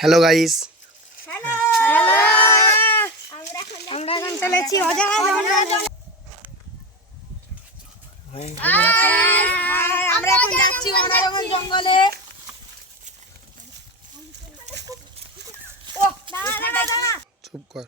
Hello guys, hello hello আমরা এখন চলেছি অজানা জঙ্গলে। আমরা এখন যাচ্ছি অজানা জঙ্গলে। ও না চুপ কর।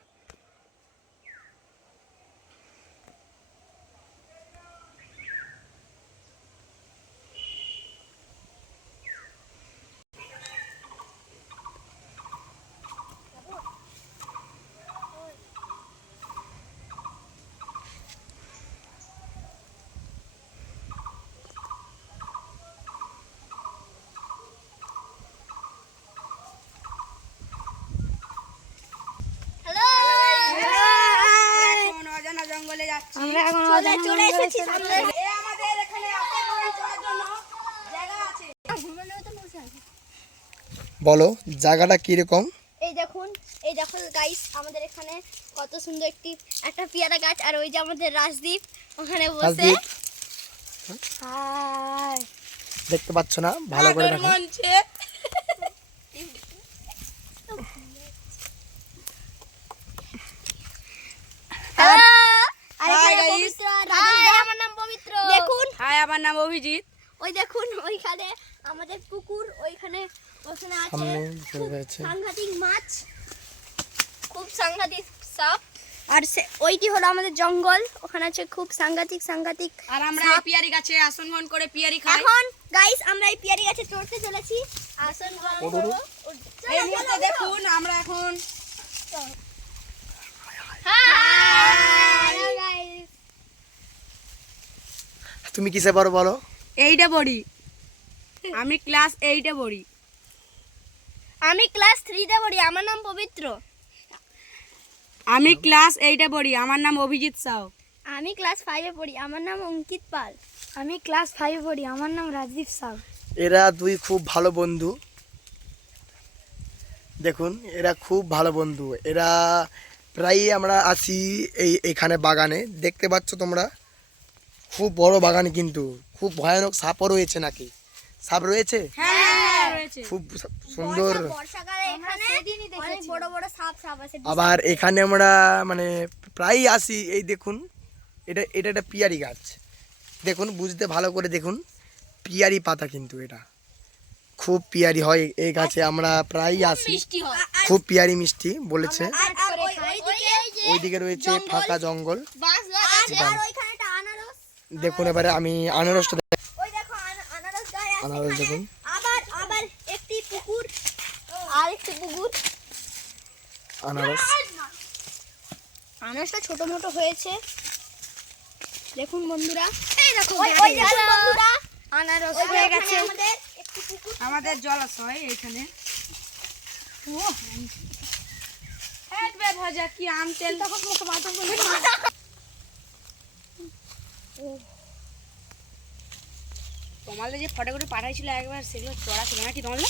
জঙ্গলে যাচ্ছি। আমরা এখন চলে এসেছি সামনে। আমাদের এখানে চলার জন্য জায়গা আছে। বলো জায়গাটা কি রকম? এই দেখুন গাইস, আমাদের এখানে কত সুন্দর একটা পেয়ারা গাছ, আর ওই যে আমাদের রাজদীপ ওখানে বসে। রাজদীপ হাই, দেখতে পাচ্ছ না? ভালো করে দেখো। মঞ্চে হ্যালো, হাই গাইস, আমার নাম পবিত্র। দেখুন, হাই আমার নাম অভিজিৎ। ওই দেখুন ওইখানে আমাদের পুকুর, ওখানে আছে সামনে চলে খুব যাচ্ছে। সাংঘাতিক মাছ, খুব সাংঘাতিক সাপ। আর ওইটি হলো আমাদের জঙ্গল, ওখানে আছে খুব সাংঘাতিক আর আমরা সাপ। এই পিয়ারি গাছে আসন গ্রহণ করে পিয়ারি খাই। এখন গাইস আমরা এই পিয়ারি গাছে চড়তে চলেছি। আসন ওঠো। এই মুহূর্তে দেখুন আমরা এখন হাই গাইস, তুমি কিসে পারো বলো? এইটা পড়ি, আমি ক্লাস 8-এ পড়ি। আমি ক্লাস 3-তে পড়ি, আমার নাম পবিত্র। আমি ক্লাস 8-এ পড়ি, আমার নাম অভিজিৎ সাউ। আমি ক্লাস 5-এ পড়ি, আমার নাম অঙ্কিত পাল। আমি ক্লাস 5 পড়ি, আমার নাম রাজদীপ সাউ। এরা দুই খুব ভালো বন্ধু। দেখুন এরা খুব ভালো বন্ধু। এরা প্রায়ই আমরা আসি এখানে বাগানে, দেখতে পাচ্ছ তোমরা, খুব বড় বাগান, কিন্তু খুব ভয়ানক সাপও রয়েছে। নাকি সাপ রয়েছে? হ্যাঁ রয়েছে। খুব সুন্দর। বর্ষাকালে এখানে অনেক বড় বড় সাপ আছে। আবার এখানে আমরা মানে প্রায়ই আসি। এই দেখুন, এটা একটা পিয়ারি গাছ। দেখুন, বুঝতে ভালো করে দেখুন, পিয়ারি পাতা, কিন্তু এটা খুব পিয়ারি হয় এই গাছে। আমরা প্রায়ই আসি, মিষ্টি হয়। খুব পিয়ারি মিষ্টি বলেছে। আর ওইদিকে ওইদিকে রয়েছে ফাঁকা জঙ্গল। বাঁশ গাছ আছে, আর ওইখানে একটা আনারস। দেখুন এবারে আমি আনারসটা ওই দেখো আনারস গাছ আছে। আনারস দেখুন। আবার একটি পুকুর, আর একটি পুকুর। আনারস আনারসটা ছোট মোটো হয়েছে, দেখুন বন্ধুরা। এই দেখো ওই দেখুন বন্ধুরা, আনারস হয়ে গেছে। আমাদের একটি পুকুর, আমাদের জলাশয় এইখানে। ভাজা কি আম তেল তখন মুখে মাথা বলে। তোমাদের যে ফটোগুলো পাঠাইছিল একবার, সেগুলো চড়া ছিল নাকি তোমাদের?